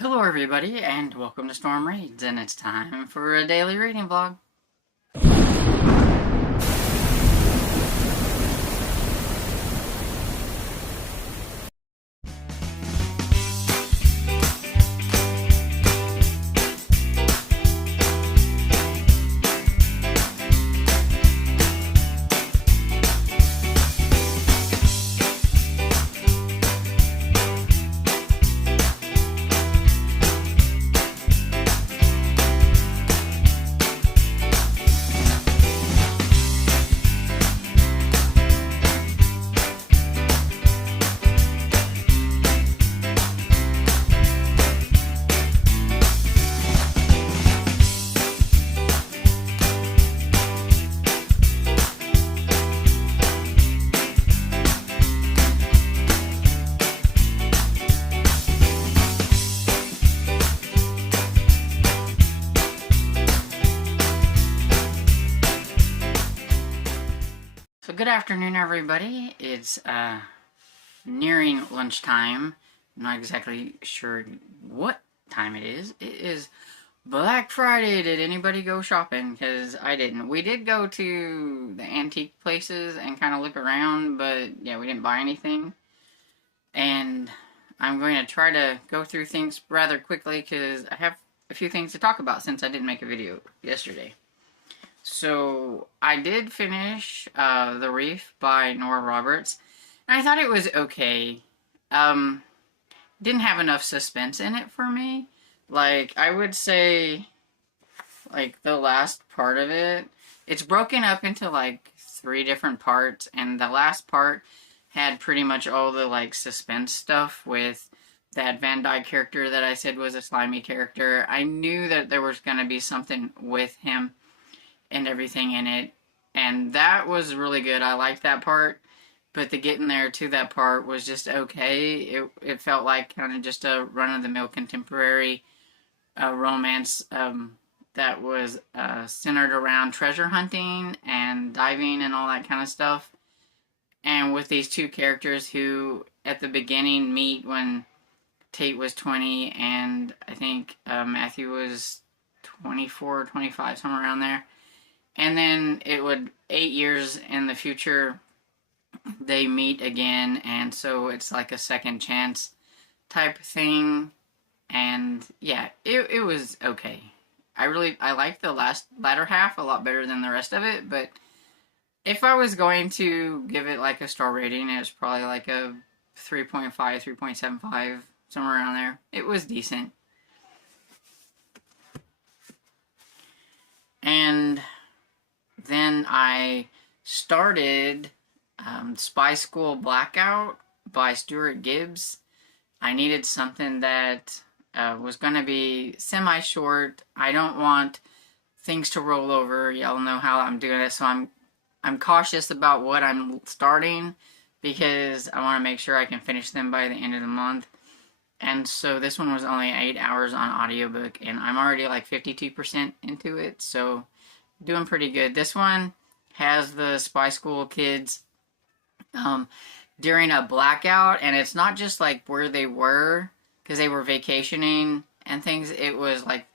Hello everybody, and welcome to Storm Reads, and it's time for a daily reading vlog. So good afternoon everybody, it's nearing lunchtime. I'm not exactly sure what time it is. It is Black Friday. Did anybody go shopping? Because I didn't. We did go to the antique places and kind of look around, but yeah, we didn't buy anything. And I'm going to try to go through things rather quickly because I have a few things to talk about since I didn't make a video yesterday. So I did finish The Reef by Nora Roberts, and I thought it was okay. Didn't have enough suspense in it for me. Like, I would say, like, the last part of it, it's broken up into, like, 3 different parts, and the last part had pretty much all the, like, suspense stuff with that Van Dyke character that I said was a slimy character. I knew that there was going to be something with him and everything in it, and that was really good. I liked that part, but the getting there to that part was just okay. It felt like kind of just a run-of-the-mill contemporary romance that was centered around treasure hunting and diving and all that kind of stuff, and with these 2 characters who at the beginning meet when Tate was 20 and I think Matthew was 24 or 25, somewhere around there. And then it would 8 years in the future, they meet again, and so it's like a second chance type thing. And yeah, it was okay. I liked the latter half a lot better than the rest of it, but if I was going to give it like a star rating, it was probably like a 3.5, 3.75, somewhere around there. It was decent. And then I started Spy School Blackout by Stuart Gibbs. I needed something that was going to be semi-short. I don't want things to roll over. Y'all know how I'm doing it, so I'm cautious about what I'm starting because I want to make sure I can finish them by the end of the month. And so this one was only 8 hours on audiobook, and I'm already like 52% into it, so doing pretty good. This one has the Spy School kids during a blackout, and it's not just like where they were because they were vacationing and things. It was like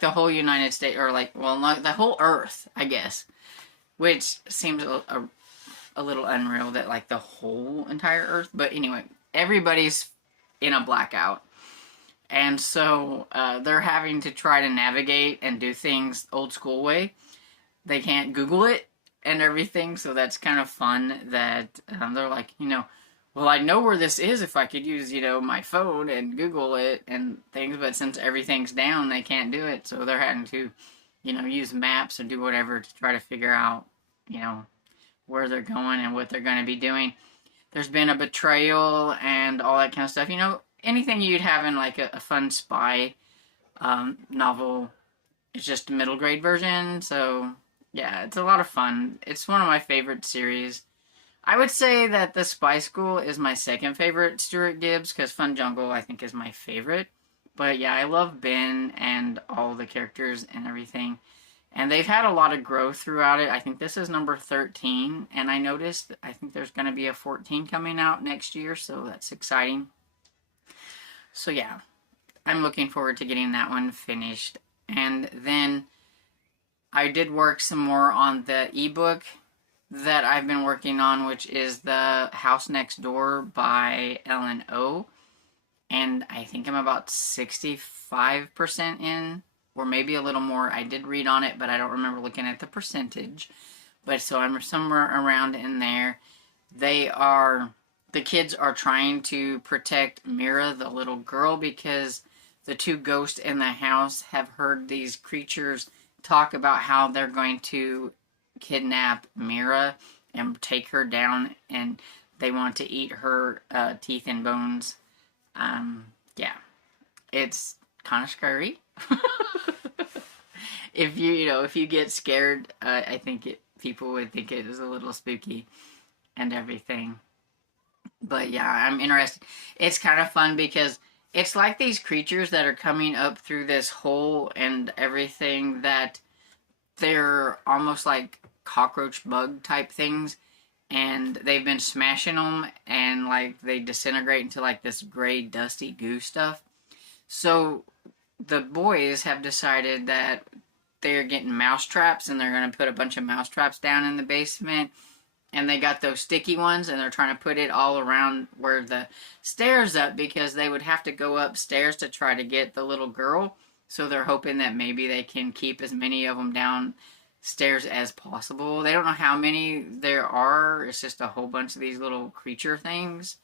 the whole United States, or like, well, not the whole Earth, I guess, which seems a little unreal that like the whole entire Earth. But anyway, everybody's in a blackout, and so they're having to try to navigate and do things old school way. They can't Google it and everything, so that's kind of fun that they're like, well, I know where this is if I could use, my phone and Google it and things, but since everything's down, they can't do it, so they're having to, use maps or do whatever to try to figure out, where they're going and what they're going to be doing. There's been a betrayal and all that kind of stuff, anything you'd have in like a fun spy novel. It's just a middle grade version, so yeah, it's a lot of fun. It's one of my favorite series. I would say that the Spy School is my second favorite Stuart Gibbs, because Fun Jungle I think is my favorite. But yeah, I love Ben and all the characters and everything. And they've had a lot of growth throughout it. I think this is number 13, and I noticed, I think there's going to be a 14 coming out next year, so that's exciting. So yeah, I'm looking forward to getting that one finished. And then I did work some more on the ebook that I've been working on, which is The House Next Door by Ellen O. And I think I'm about 65% in, or maybe a little more. I did read on it, but I don't remember looking at the percentage. But so I'm somewhere around in there. The kids are trying to protect Mira, the little girl, because the two ghosts in the house have heard these creatures talk about how they're going to kidnap Mira and take her down, and they want to eat her teeth and bones. Yeah, it's kind of scary. If you get scared, I think people would think it is a little spooky and everything. But yeah, I'm interested. It's kind of fun because it's like these creatures that are coming up through this hole and everything, that they're almost like cockroach bug type things, and they've been smashing them, and like they disintegrate into like this gray dusty goo stuff. So the boys have decided that they're getting mouse traps, and they're going to put a bunch of mouse traps down in the basement, and they got those sticky ones, and they're trying to put it all around where the stairs up, because they would have to go upstairs to try to get the little girl. So they're hoping that maybe they can keep as many of them downstairs as possible. They don't know how many there are. It's just a whole bunch of these little creature things.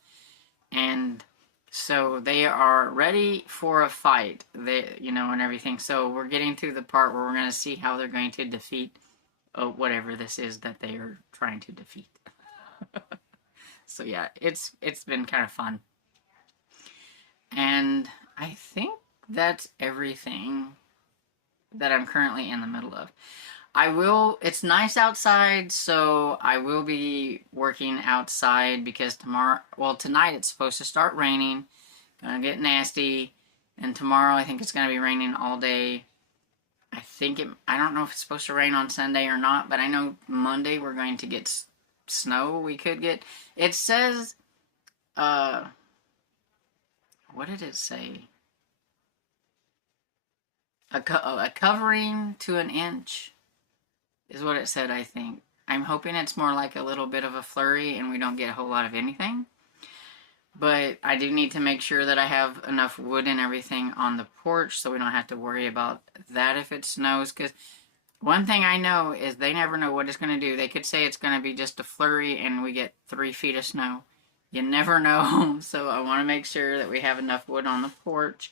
And so they are ready for a fight, and everything. So we're getting to the part where we're going to see how they're going to defeat whatever this is that they are trying to defeat. So yeah, it's been kind of fun. And I think that's everything that I'm currently in the middle of. It's nice outside, so I will be working outside, because tonight it's supposed to start raining. Gonna get nasty. And tomorrow I think it's gonna be raining all day. I don't know if it's supposed to rain on Sunday or not, but I know Monday we're going to get snow. We could get, it says, what did it say? A covering to an inch is what it said, I think. I'm hoping it's more like a little bit of a flurry and we don't get a whole lot of anything. But I do need to make sure that I have enough wood and everything on the porch so we don't have to worry about that if it snows. Because one thing I know is they never know what it's going to do. They could say it's going to be just a flurry and we get 3 feet of snow. You never know. So I want to make sure that we have enough wood on the porch.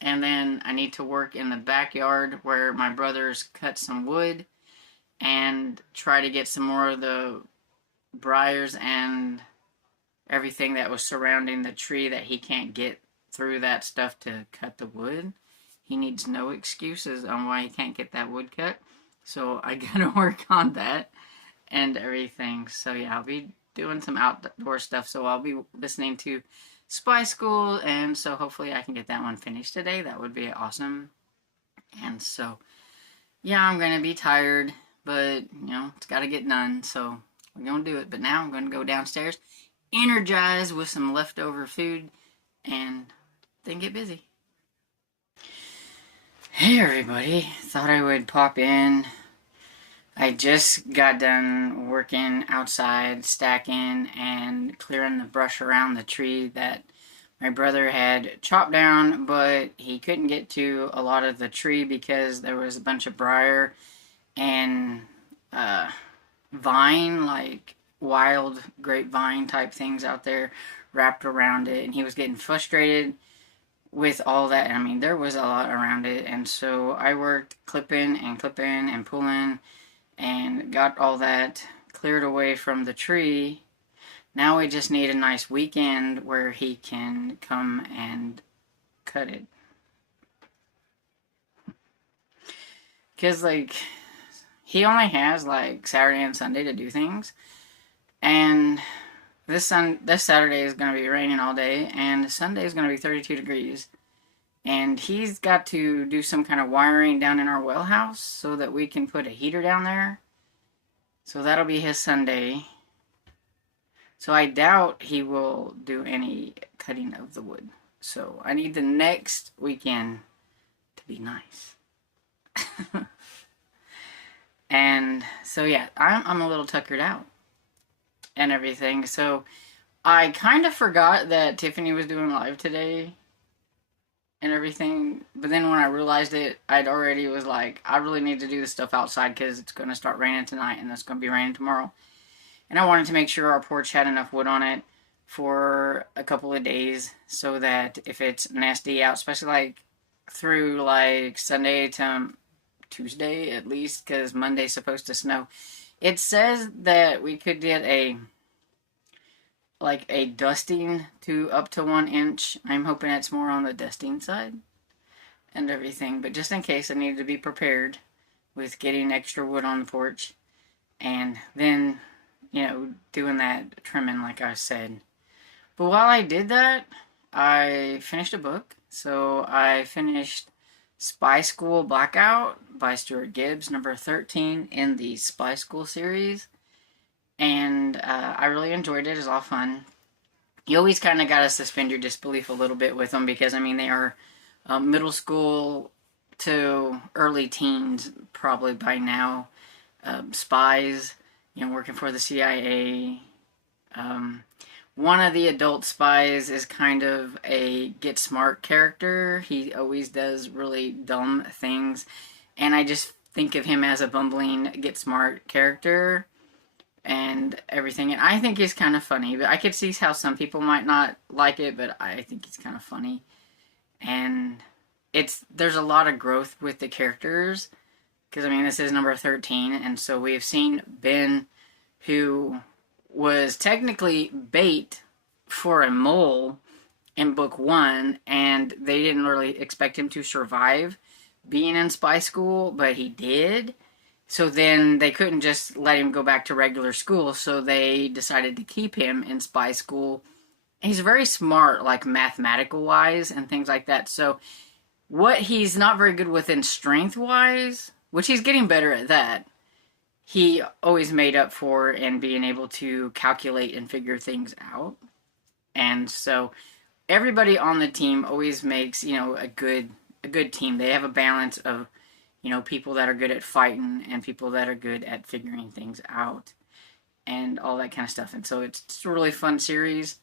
And then I need to work in the backyard where my brothers cut some wood and try to get some more of the briars and everything that was surrounding the tree that he can't get through that stuff to cut the wood. He needs no excuses on why he can't get that wood cut. So I gotta work on that and everything. So yeah, I'll be doing some outdoor stuff. So I'll be listening to Spy School, and so hopefully I can get that one finished today. That would be awesome. And so, yeah, I'm gonna be tired, but it's gotta get done. So we're gonna do it. But now I'm gonna go downstairs, energize with some leftover food, and then get busy. Hey everybody, thought I would pop in. I just got done working outside, stacking and clearing the brush around the tree that my brother had chopped down, but he couldn't get to a lot of the tree because there was a bunch of briar and vine, like wild grapevine type things out there wrapped around it, and he was getting frustrated with all that. I mean, there was a lot around it, and so I worked clipping and pulling and got all that cleared away from the tree. Now we just need a nice weekend where he can come and cut it. Because, he only has, Saturday and Sunday to do things. And this Saturday is going to be raining all day, and Sunday is going to be 32 degrees. And he's got to do some kind of wiring down in our well house so that we can put a heater down there. So that'll be his Sunday. So I doubt he will do any cutting of the wood. So I need the next weekend to be nice. And so yeah, I'm a little tuckered out and everything. So I kind of forgot that Tiffany was doing live today and everything. But then when I realized it, I'd already was like, I really need to do this stuff outside because it's going to start raining tonight and it's going to be raining tomorrow. And I wanted to make sure our porch had enough wood on it for a couple of days so that if it's nasty out, especially like through like Sunday to Tuesday at least, because Monday's supposed to snow. It says that we could get a dusting to up to 1 inch. I'm hoping it's more on the dusting side and everything, but just in case, I needed to be prepared with getting extra wood on the porch and then, doing that trimming like I said. But while I did that, I finished a book. So I finished Spy School Blackout by Stuart Gibbs, number 13 in the Spy School series. And I really enjoyed it. It was all fun. You always kind of got to suspend your disbelief a little bit with them because, I mean, they are middle school to early teens probably by now. Spies, working for the CIA. One of the adult spies is kind of a get smart character. He always does really dumb things. And I just think of him as a bumbling get smart character and everything. And I think he's kind of funny. But I could see how some people might not like it, but I think he's kind of funny. And there's a lot of growth with the characters. Because, I mean, this is number 13. And so we've seen Ben, who was technically bait for a mole in book 1, and they didn't really expect him to survive being in spy school, but he did. So then they couldn't just let him go back to regular school, so they decided to keep him in spy school. He's very smart, like mathematical wise and things like that. So what he's not very good with in strength wise, which he's getting better at that, he always made up for in being able to calculate and figure things out. And so everybody on the team always makes, a good team. They have a balance of, people that are good at fighting and people that are good at figuring things out and all that kind of stuff. And so it's a really fun series.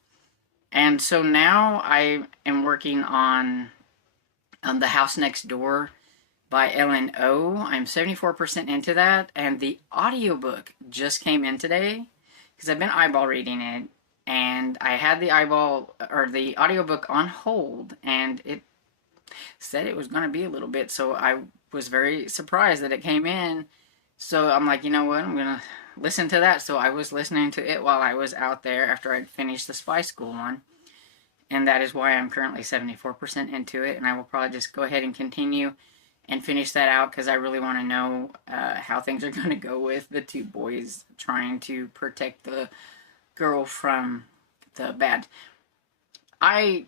And so now I am working on The House Next Door by Ellen O. I'm 74% into that, and the audiobook just came in today because I've been eyeball reading it, and I had the audiobook on hold, and it said it was going to be a little bit, so I was very surprised that it came in. So I'm like, you know what, I'm going to listen to that. So I was listening to it while I was out there after I'd finished the Spy School one, and that is why I'm currently 74% into it, and I will probably just go ahead and continue and finish that out because I really want to know how things are going to go with the two boys trying to protect the girl from the bad. I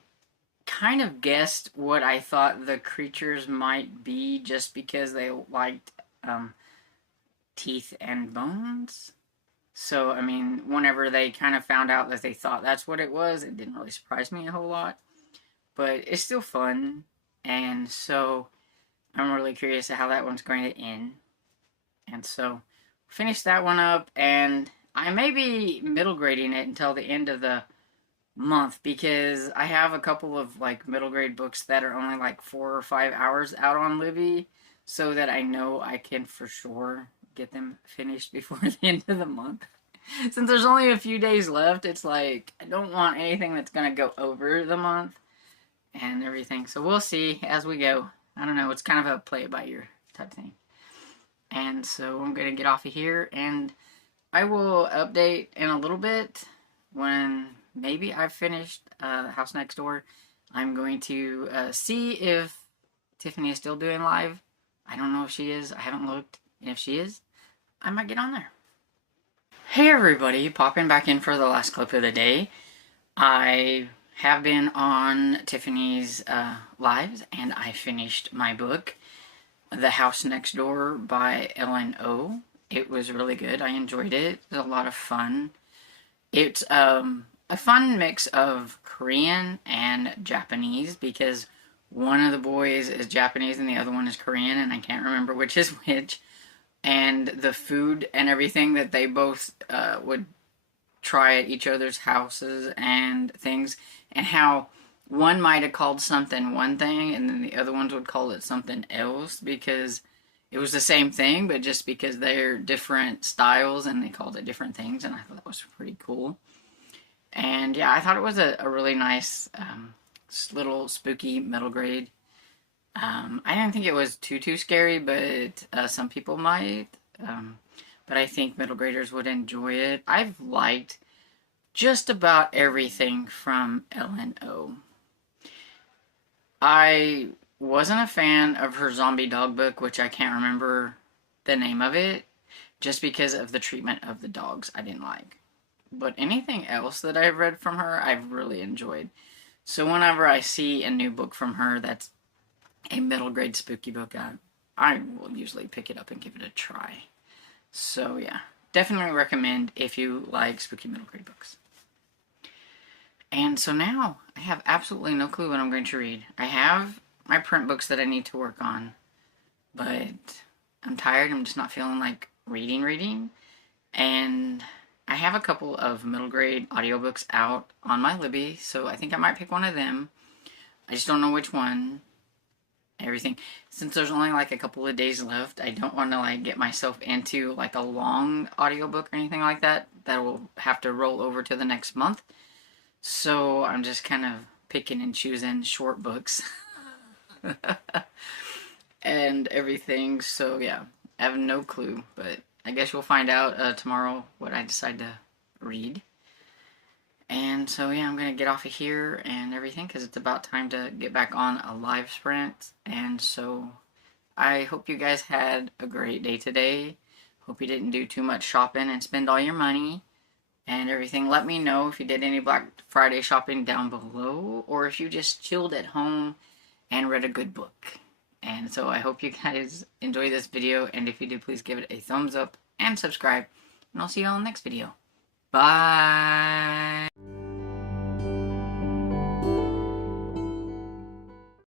kind of guessed what I thought the creatures might be just because they liked teeth and bones. So, I mean, whenever they kind of found out that they thought that's what it was, it didn't really surprise me a whole lot. But it's still fun, and so I'm really curious to how that one's going to end. And so, finish that one up, and I may be middle grading it until the end of the month, because I have a couple of, middle grade books that are only, 4 or 5 hours out on Libby, so that I know I can for sure get them finished before the end of the month. Since there's only a few days left, it's I don't want anything that's going to go over the month and everything. So we'll see as we go. I don't know, it's kind of a play it by ear type thing. And so I'm going to get off of here, and I will update in a little bit when maybe I've finished House Next Door. I'm going to see if Tiffany is still doing live. I don't know if she is. I haven't looked. And if she is, I might get on there. Hey everybody, popping back in for the last clip of the day. I have been on Tiffany's lives, and I finished my book, The House Next Door by Ellen O. It was really good. I enjoyed it. It was a lot of fun. It's a fun mix of Korean and Japanese, because one of the boys is Japanese and the other one is Korean, and I can't remember which is which. And the food and everything that they both would try at each other's houses and things, and how one might have called something one thing and then the other ones would call it something else, because it was the same thing, but just because they're different styles and they called it different things, and I thought that was pretty cool. And yeah, I thought it was a really nice little spooky middle grade. I didn't think it was too scary, but some people might. But I think middle graders would enjoy it. I've liked just about everything from L&O. I wasn't a fan of her zombie dog book, which I can't remember the name of it, just because of the treatment of the dogs I didn't like. But anything else that I've read from her, I've really enjoyed. So whenever I see a new book from her that's a middle grade spooky book, I will usually pick it up and give it a try. So yeah, definitely recommend if you like spooky middle grade books. And so now I have absolutely no clue what I'm going to read. I have my print books that I need to work on, but I'm tired. I'm just not feeling like reading. And I have a couple of middle grade audiobooks out on my Libby, so I think I might pick one of them. I just don't know which one. Everything. Since there's only like a couple of days left, I don't want to like get myself into like a long audiobook or anything like that will have to roll over to the next month. So I'm just kind of picking and choosing short books and everything. So yeah, I have no clue, but I guess we'll find out tomorrow what I decide to read. And so yeah, I'm going to get off of here and everything, because it's about time to get back on a live sprint. And so I hope you guys had a great day today. Hope you didn't do too much shopping and spend all your money and everything. Let me know if you did any Black Friday shopping down below, or if you just chilled at home and read a good book. And so I hope you guys enjoy this video, and if you do, please give it a thumbs up and subscribe. And I'll see you all in the next video. Bye!